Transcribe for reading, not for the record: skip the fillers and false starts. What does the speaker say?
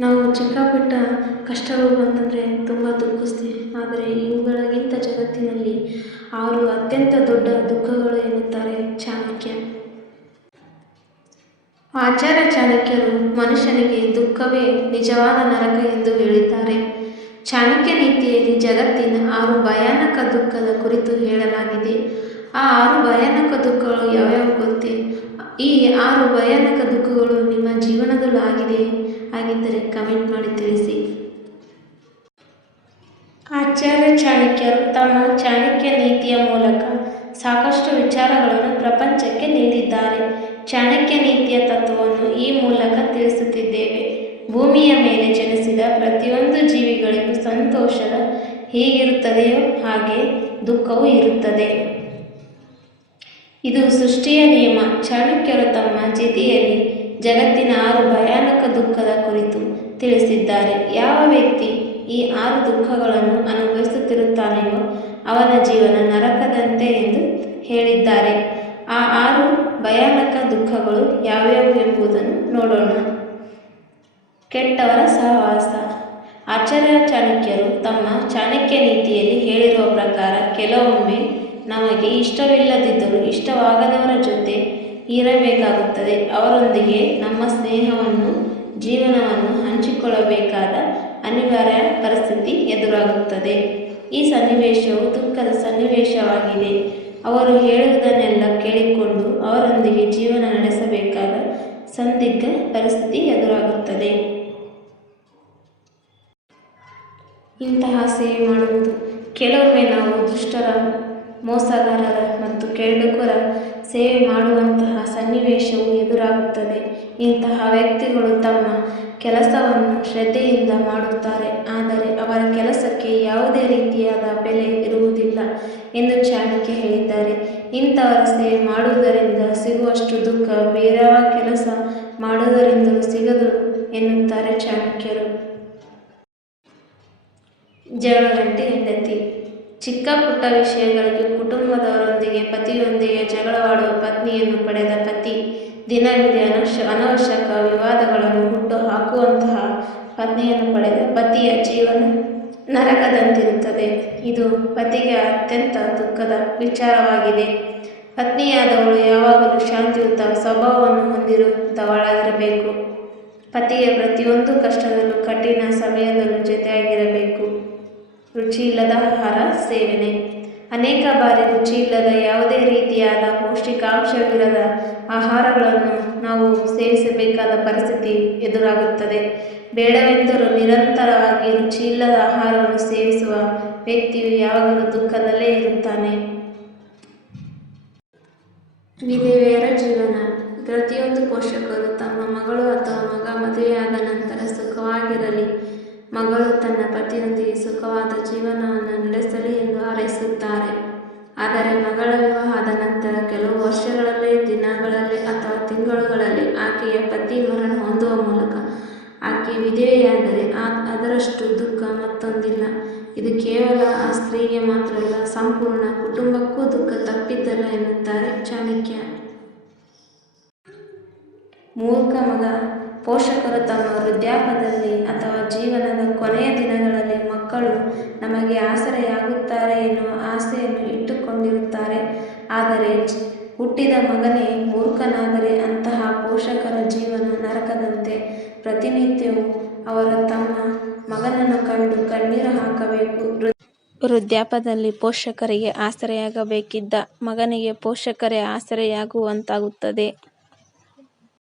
ನಾವು ಚಿಕ್ಕಪುಟ್ಟ ಕಷ್ಟಗಳು ಬಂತಂದರೆ ತುಂಬ ದುಃಖಿಸ್ತೀವಿ. ಆದರೆ ಇವುಗಳಿಗಿಂತ ಜಗತ್ತಿನಲ್ಲಿ 6 ಅತ್ಯಂತ ದೊಡ್ಡ ದುಃಖಗಳು ಎನ್ನುತ್ತಾರೆ ಚಾಣಕ್ಯ. ಆಚಾರ್ಯ ಚಾಣಕ್ಯರು ಮನುಷ್ಯನಿಗೆ ದುಃಖವೇ ನಿಜವಾದ ನರಕ ಎಂದು ಹೇಳಿದ್ದಾರೆ. ಚಾಣಕ್ಯ ನೀತಿಯಲ್ಲಿ ಜಗತ್ತಿನ 6 ಭಯಾನಕ ದುಃಖದ ಕುರಿತು ಹೇಳಲಾಗಿದೆ. ಆ 6 ಭಯಾನಕ ದುಃಖಗಳು ಯಾವ್ಯಾವು ಗೊತ್ತೇ? ಈ 6 ಭಯಾನಕ ದುಃಖಗಳು ನಿಮ್ಮ ಜೀವನದಲ್ಲೂ ಆಗಿದ್ದರೆ ಕಮೆಂಟ್ ಮಾಡಿ ತಿಳಿಸಿ. ಆಚಾರ್ಯ ಚಾಣಕ್ಯರು ತಮ್ಮ ಚಾಣಕ್ಯ ನೀತಿಯ ಮೂಲಕ ಸಾಕಷ್ಟು ವಿಚಾರಗಳನ್ನು ಪ್ರಪಂಚಕ್ಕೆ ನೀಡಿದ್ದಾರೆ. ಚಾಣಕ್ಯ ನೀತಿಯ ತತ್ವವನ್ನು ಈ ಮೂಲಕ ತಿಳಿಸುತ್ತಿದ್ದೇವೆ. ಭೂಮಿಯ ಮೇಲೆ ಜನಿಸಿದ ಪ್ರತಿಯೊಂದು ಜೀವಿಗಳಿಗೂ ಸಂತೋಷದ ಹೇಗಿರುತ್ತದೆಯೋ ಹಾಗೆ ದುಃಖವೂ ಇರುತ್ತದೆ. ಇದು ಸೃಷ್ಟಿಯ ನಿಯಮ. ಚಾಣಕ್ಯರು ತಮ್ಮ ಜಿತಿಯಲ್ಲಿ ಜಗತ್ತಿನ 6 ಭಯಾನಕ ದುಃಖದ ಕುರಿತು ತಿಳಿಸಿದ್ದಾರೆ. ಯಾವ ವ್ಯಕ್ತಿ ಈ 6 ದುಃಖಗಳನ್ನು ಅನುಭವಿಸುತ್ತಿರುತ್ತಾನೆಯೋ ಅವನ ಜೀವನ ನರಕದಂತೆ ಎಂದು ಹೇಳಿದ್ದಾರೆ. ಆ 6 ಭಯಾನಕ ದುಃಖಗಳು ಯಾವ್ಯಾವು ಎಂಬುದನ್ನು ನೋಡೋಣ. ಕೆಟ್ಟವರ ಸಹವಾಸ. ಆಚಾರ್ಯ ಚಾಣಕ್ಯರು ತಮ್ಮ ಚಾಣಕ್ಯ ನೀತಿಯಲ್ಲಿ ಹೇಳಿರುವ ಪ್ರಕಾರ ಕೆಲವೊಮ್ಮೆ ನಮಗೆ ಇಷ್ಟವಿಲ್ಲದಿದ್ದರೂ ಇಷ್ಟವಾಗದವರ ಜೊತೆ ಇರಬೇಕಾಗುತ್ತದೆ. ಅವರೊಂದಿಗೆ ನಮ್ಮ ಸ್ನೇಹವನ್ನು ಜೀವನವನ್ನು ಹಂಚಿಕೊಳ್ಳಬೇಕಾದ ಅನಿವಾರ್ಯ ಪರಿಸ್ಥಿತಿ ಎದುರಾಗುತ್ತದೆ. ಈ ಸನ್ನಿವೇಶವು ದುಃಖದ ಸನ್ನಿವೇಶವಾಗಿದೆ. ಅವರು ಹೇಳುವುದನ್ನೆಲ್ಲ ಕೇಳಿಕೊಂಡು ಅವರೊಂದಿಗೆ ಜೀವನ ನಡೆಸಬೇಕಾದ ಸಂದಿಗ್ಧ ಪರಿಸ್ಥಿತಿ ಎದುರಾಗುತ್ತದೆ. ಇಂತಹ ಸೇವೆ ಮಾಡುವುದು. ಕೆಲವೊಮ್ಮೆ ನಾವು ದುಷ್ಟರ, ಮೋಸಗಾರರ ಮತ್ತು ಕೆಡುಕರ ಸೇವೆ ಮಾಡುವಂತಹ ಸನ್ನಿವೇಶವು ಎದುರಾಗುತ್ತದೆ. ಇಂತಹ ವ್ಯಕ್ತಿಗಳು ತಮ್ಮ ಕೆಲಸವನ್ನು ಶ್ರದ್ಧೆಯಿಂದ ಮಾಡುತ್ತಾರೆ, ಆದರೆ ಅವರ ಕೆಲಸಕ್ಕೆ ಯಾವುದೇ ರೀತಿಯಾದ ಬೆಲೆ ಇರುವುದಿಲ್ಲ ಎಂದು ಚಾಣಕ್ಯ ಹೇಳಿದ್ದಾರೆ. ಇಂಥವರ ಸೇವೆ ಮಾಡುವುದರಿಂದ ಸಿಗುವಷ್ಟು ದುಃಖ ಬೇರೆಯವ ಕೆಲಸ ಮಾಡುವುದರಿಂದಲೂ ಸಿಗದು ಎನ್ನುತ್ತಾರೆ ಚಾಣಕ್ಯರು. ಜಗಳಗಂಟೆ ಹೆಂಡತಿ. ಚಿಕ್ಕ ಪುಟ್ಟ ವಿಷಯಗಳಿಗೆ ಕುಟುಂಬದವರೊಂದಿಗೆ ಪತಿಯೊಂದಿಗೆ ಜಗಳವಾಡುವ ಪತ್ನಿಯನ್ನು ಪಡೆದ ಪತಿ, ದಿನವಿಡೀ ಅನವಶ್ಯಕ ವಿವಾದಗಳನ್ನು ಹುಟ್ಟು ಹಾಕುವಂತಹ ಪತ್ನಿಯನ್ನು ಪಡೆದ ಪತಿಯ ಜೀವನ ನರಕದಂತಿರುತ್ತದೆ. ಇದು ಪತಿಗೆ ಅತ್ಯಂತ ದುಃಖದ ವಿಚಾರವಾಗಿದೆ. ಪತ್ನಿಯಾದವಳು ಯಾವಾಗಲೂ ಶಾಂತಿಯುತ ಸ್ವಭಾವವನ್ನು ಹೊಂದಿರುವವಳಾಗಿರಬೇಕು. ಪತಿಯ ಪ್ರತಿಯೊಂದು ಕಷ್ಟದಲ್ಲೂ ಕಠಿಣ ಸಮಯದಲ್ಲೂ ಜೊತೆಯಾಗಿರಬೇಕು. ರುಚಿಯಿಲ್ಲದ ಆಹಾರ ಸೇವನೆ. ಅನೇಕ ಬಾರಿ ರುಚಿಯಿಲ್ಲದ ಯಾವುದೇ ರೀತಿಯಾದ ಪೌಷ್ಟಿಕಾಂಶವಿರದ ಆಹಾರಗಳನ್ನು ನಾವು ಸೇವಿಸಬೇಕಾದ ಪರಿಸ್ಥಿತಿ ಎದುರಾಗುತ್ತದೆ. ಬೇಡವೆಂದರೂ ನಿರಂತರವಾಗಿ ರುಚಿಯಿಲ್ಲದ ಆಹಾರವನ್ನು ಸೇವಿಸುವ ವ್ಯಕ್ತಿಯು ಯಾವಾಗಲೂ ದುಃಖದಲ್ಲೇ ಇರುತ್ತಾನೆ. ವಿಧವೆಯರ ಜೀವನ. ಪ್ರತಿಯೊಂದು ಪೋಷಕರು ತಮ್ಮ ಮಗಳು ಅಥವಾ ಮಗ ಮದುವೆಯಾದ ನಂತರ ಸುಖವಾಗಿರಲಿ, ಮಗಳು ತನ್ನ ಪತಿಯೊಂದಿಗೆ ಸುಖವಾದ ಜೀವನವನ್ನು ನಡೆಸಲಿ ಎಂದು ಹಾರೈಸುತ್ತಾರೆ. ಆದರೆ ಮಗಳ ವಿವಾಹದ ನಂತರ ಕೆಲವು ವರ್ಷಗಳಲ್ಲೇ, ದಿನಗಳಲ್ಲೇ ಅಥವಾ ತಿಂಗಳುಗಳಲ್ಲೇ ಆಕೆಯ ಪತಿ ಮರಣ ಹೊಂದುವ ಮೂಲಕ ಆಕೆ ವಿಧವೆಯಾದರೆ ಅದರಷ್ಟು ದುಃಖ ಮತ್ತೊಂದಿಲ್ಲ. ಇದು ಕೇವಲ ಆ ಸ್ತ್ರೀಗೆ ಮಾತ್ರವಲ್ಲ, ಸಂಪೂರ್ಣ ಕುಟುಂಬಕ್ಕೂ ದುಃಖ ತಪ್ಪಿದ್ದಲ್ಲ ಎನ್ನುತ್ತಾರೆ ಚಾಣಕ್ಯ. ಮೂರ್ಖ ಮಗ. ಪೋಷಕರು ತಮ್ಮ ವೃದ್ಧಾಪ್ಯದಲ್ಲಿ ಅಥವಾ ಜೀವನದ ಕೊನೆಯ ದಿನಗಳಲ್ಲಿ ಮಕ್ಕಳು ನಮಗೆ ಆಸರೆಯಾಗುತ್ತಾರೆ ಎನ್ನುವ ಆಸೆಯನ್ನು ಇಟ್ಟುಕೊಂಡಿರುತ್ತಾರೆ. ಆದರೆ ಹುಟ್ಟಿದ ಮಗನೇ ಮೂರ್ಖನಾದರೆ ಅಂತಹ ಪೋಷಕರ ಜೀವನ ನರಕದಂತೆ. ಪ್ರತಿನಿತ್ಯವೂ ಅವರು ತಮ್ಮ ಮಗನನ್ನು ಕಂಡು ಕಣ್ಣೀರು ಹಾಕಬೇಕು. ವೃದ್ಧಾಪ್ಯದಲ್ಲಿ ಪೋಷಕರಿಗೆ ಆಸರೆಯಾಗಬೇಕಿದ್ದ ಮಗನಿಗೆ ಪೋಷಕರೇ ಆಸರೆಯಾಗುವಂತಾಗುತ್ತದೆ.